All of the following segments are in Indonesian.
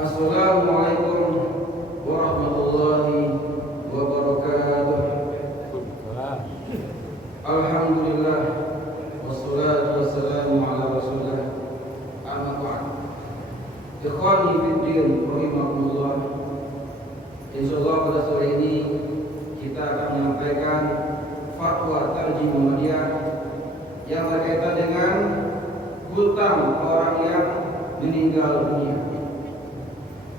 Assalamualaikum warahmatullahi wabarakatuh. Alhamdulillah wassalatu wassalamu ala rasulillah. Amma ba'd. Ikhwani fiddin rahimakumullah. Insyaallah pada sore ini kita akan menyampaikan fatwa Tarjih Muhammadiyah yang berkaitan dengan hutang orang yang meninggal dunia.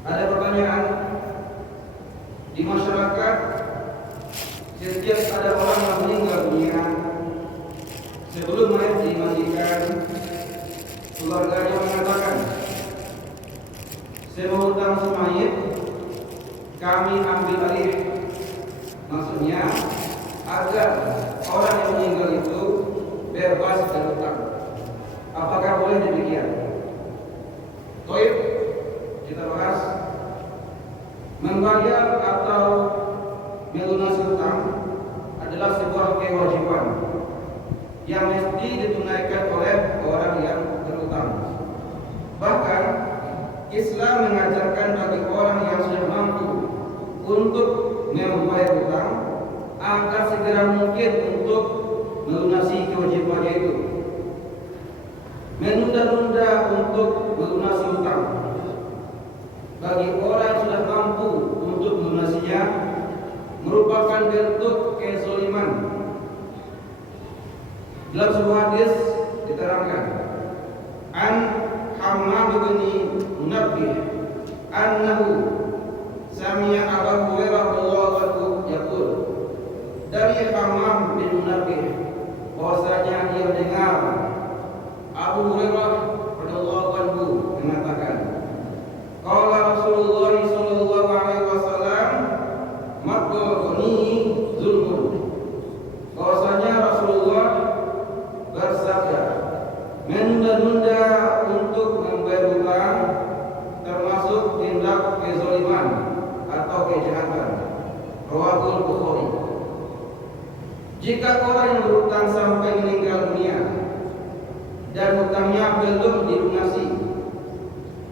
Ada pertanyaan di masyarakat, setiap ada orang yang meninggal dunia, sebelum mayat dimandikan, keluarganya mengatakan, saya mau hutang semayit, kami ambil alih. Maksudnya agar orang yang meninggal itu bebas dari hutang. Apakah boleh demikian? Baik, kita bahas. Membayar atau melunasi hutang adalah sebuah kewajiban yang mesti ditunaikan oleh orang yang berhutang. Bahkan Islam mengajarkan bagi orang yang sudah mampu untuk membayar hutang agar segera mungkin untuk melunasi kewajibannya itu. Menunda-nunda untuk melunasi hutang bagi orang yang sudah mampu untuk melunasinya merupakan bentuk kezaliman. Dalam sebuah hadis diterangkan, an Hammad bin Munabbih annahu sami'a Abu Hurairah radhiyallahu anhu yaqul, dari Hammad bin Munabbih bahwasanya dia mendengar Abu Hurairah radhiyallahu anhu mengatakan, qala Rasulullah sallallahu alaihi wasallam, maddul ghani zulmun. Bahwasanya Rasulullah bersabda, menunda-nunda untuk membayar hutang termasuk tindak kezaliman atau kejahatan. Rawahul Bukhari. Jika orang yang berhutang sampai meninggal dunia dan hutangnya belum dilunasi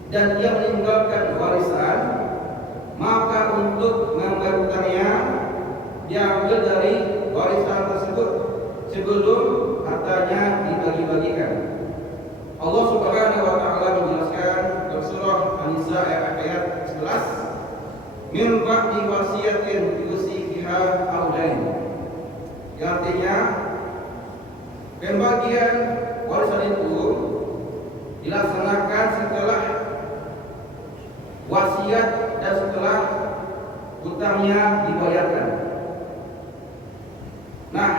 dan dia meninggalkan warisan, maka untuk membayar hutangnya diambil dari warisan tersebut sebelum hartanya dibagi-bagikan. Allah Subhanahu wa taala menjelaskan dalam surah An-Nisa ayat 11, min ba'di wasiyatin yusi biha aw dain. Yang artinya pembagian warisan itu dilaksanakan setelah wasiat dan setelah hutangnya dibayarkan. Nah,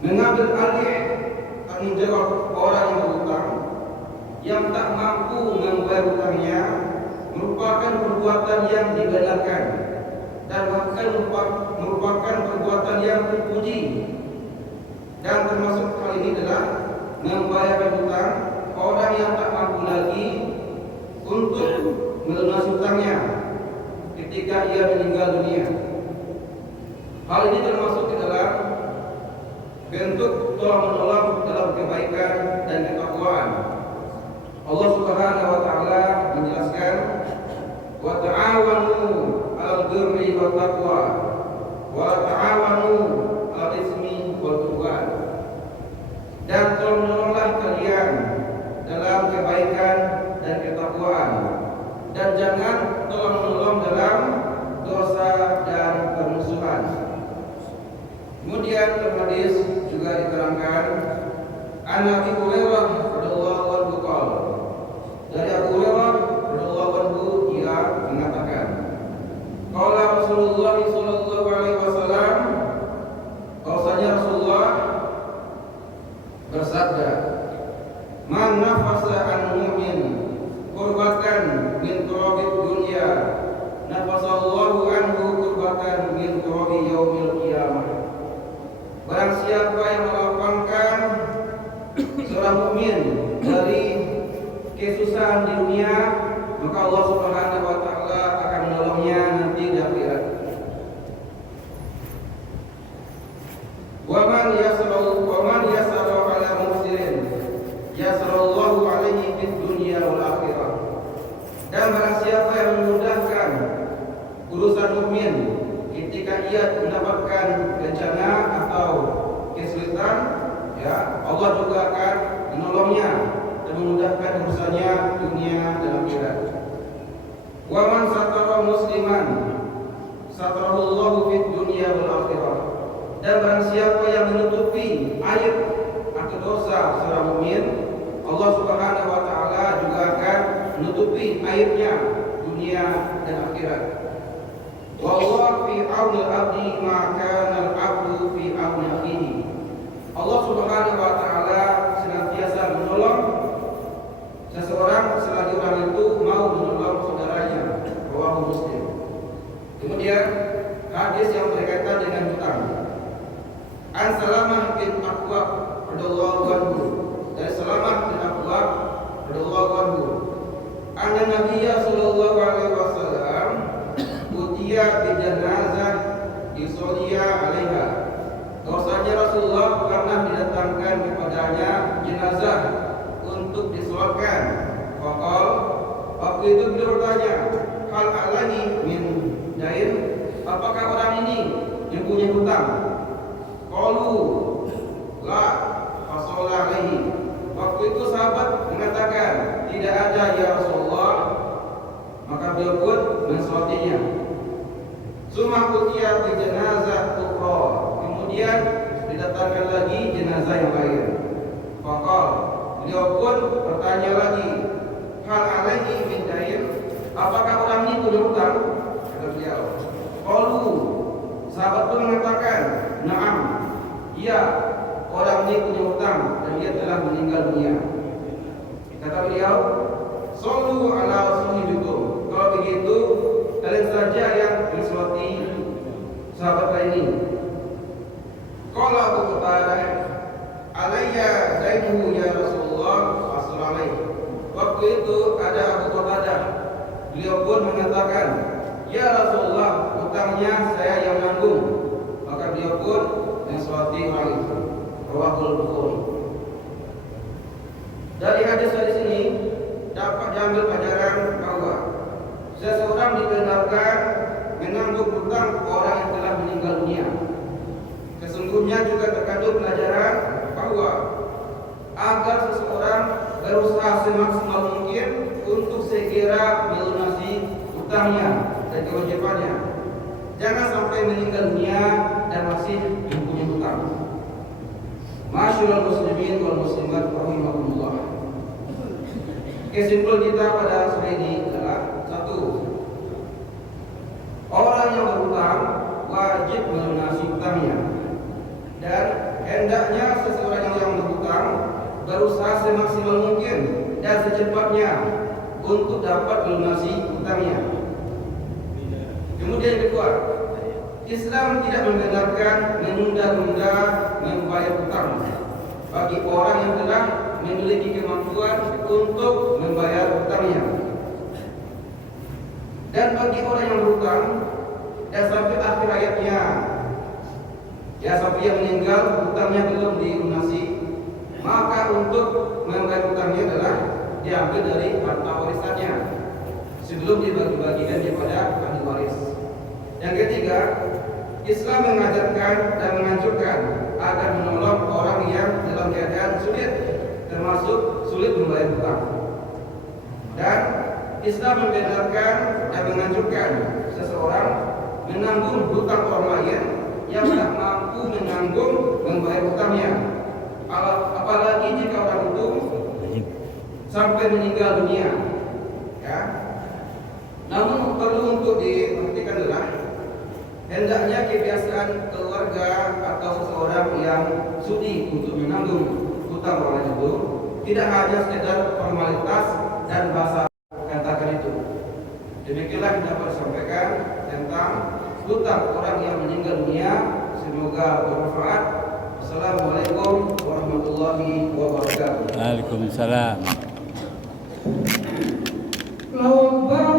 mengambil alih tanggung jawab orang yang berhutang yang tak mampu membayar hutangnya merupakan perbuatan yang dibenarkan dan bahkan merupakan perbuatan yang terpuji. Dan termasuk hal ini adalah membayar hutang orang yang tak mampu lagi untuk melunasi hutangnya ketika ia meninggal dunia. Hal ini termasuk ke dalam bentuk tolong-menolong dalam kebaikan dan ketakwaan. Allah Subhanahu wa taala menjelaskan, wa ta'awanu 'alal birri wat taqwa wa ta'awanu 'alal ismi wal 'udwan. Dan tolong-menolonglah kalian dalam kebaikan dan ketakwaan, dan jangan tolong-menolong dalam dosa dan permusuhan. Kemudian dalam hadis juga diterangkan, an Abi Hurairah radhiyallahu anhu qala, dari Abu Hurairah radhiyallahu anhu dia mengatakan, qala Rasulullah sallallahu alaihi wasallam, bahwasanya Rasulullah bersabda, man nafasa an mu'min qurbatan min turabid dunya nafasallahu anhu qurbatan min turabi yaumil qiyamah. Barang siapa yang melapangkan seorang mukmin dari kesusahan di dunia, maka Allah Subhanahu wa taala akan menolongnya nanti di akhirat. Wa man yasara ala muhsirin yasarallahu alaihi fid dunya wal akhirah. Dan barang Allah juga akan menolongnya dan memudahkan urusannya dunia dan akhirat. Wa man satara musliman satarahullahu fid dunya wal akhirah. Dan barang siapa yang menutupi aib atau dosa seorang mukmin, Allah Subhanahu wa taala juga akan menutupi aibnya dunia dan akhirat. Wallahu fi auni al-abdi ma kana al-abdu fi auni akhihi. Allah Subhanahu wa taala senantiasa menolong seseorang selagi orang itu mau menolong saudaranya. Rawahu Muslim. Kemudian hadis yang berkaitan dengan hutang. An Salamah bin Aqwa radhiyallahu anhu, dari Salamah bin Aqwa radhiyallahu anhu, anna Nabiyya sallallahu alaihi wasallam utiya bi janazah yusolliya 'alaiha. Bahwasanya Rasulullah pernah didatangkan kepadanya jenazah untuk disolatkan. Faqal, waktu itu beliau bertanya, hal alaihi min dain, apakah orang ini yang punya hutang? Qalu la, fasolla alaihi. Waktu itu sahabat mengatakan, tidak ada ya Rasulullah. Maka beliau pun mensolatinya. Summa utiya bi janazah ukhra. Kemudian didatangkan lagi jenazah yang lain. Faqal, beliau pun bertanya lagi, hal alaihi min dain, apakah orang ini punya hutang? Kata beliau. Qalu, sahabat pun mengatakan, na'am, iya, orang ini punya hutang dan dia telah meninggal dunia. Kata beliau, sallu ala sahibikum. Kalau begitu, kalian saja yang mensolati sahabat ini. Qala Abu Qatadah, alayya dainuhu ya Rasulullah sallallahu alaihi. Waktu itu ada Abu Qatadah. Beliau pun mengatakan, ya Rasulullah, hutangnya saya yang menanggung. Maka beliau pun mensolati orang itu. Rawahul Bukhari. Dari hadis-hadis ini dapat diambil pelajaran bahwa seseorang dibenarkan menanggung hutang orang yang telah meninggal dunia. Sesungguhnya juga terkandung pelajaran bahwa agar seseorang berusaha semaksimal mungkin untuk segera melunasi hutangnya dan kewajibannya. Jangan sampai meninggal dunia dan masih mempunyai hutang. Ma'asyiral muslimin wal muslimat rahimakumullah. Kesimpulan kita pada sore ini adalah satu, orang yang berhutang wajib melunasi hutangnya, dan hendaknya seseorang yang berhutang berusaha semaksimal mungkin dan secepatnya untuk dapat melunasi hutangnya. Kemudian kedua, Islam tidak membenarkan menunda-nunda membayar hutang bagi orang yang telah memiliki kemampuan untuk membayar hutangnya. Dan bagi orang yang berhutang dan sampai akhir hayatnya, ya sampai dia meninggal hutangnya belum dilunasi, maka untuk membayar hutangnya adalah diambil dari harta warisannya sebelum dibagi-bagikan kepada ahli waris. Yang ketiga, Islam mengajarkan dan menganjurkan agar menolong orang yang dalam keadaan sulit, termasuk sulit membayar hutang. Dan Islam membenarkan dan menganjurkan seseorang menanggung hutang orang lain yang tak mampu menanggung membayar hutangnya. Apalagi jika orang itu sampai meninggal dunia. Ya. Namun perlu untuk diperhatikan adalah hendaknya kebiasaan keluarga atau seseorang yang sudi untuk menanggung hutang orang itu tidak hanya sekedar formalitas dan bahasa katakan itu. Demikianlah yang dapat disampaikan tentang hutang orang yang meninggal dunia. Semoga bermanfaat. Assalamualaikum warahmatullahi wabarakatuh. Waalaikumsalam. Lomba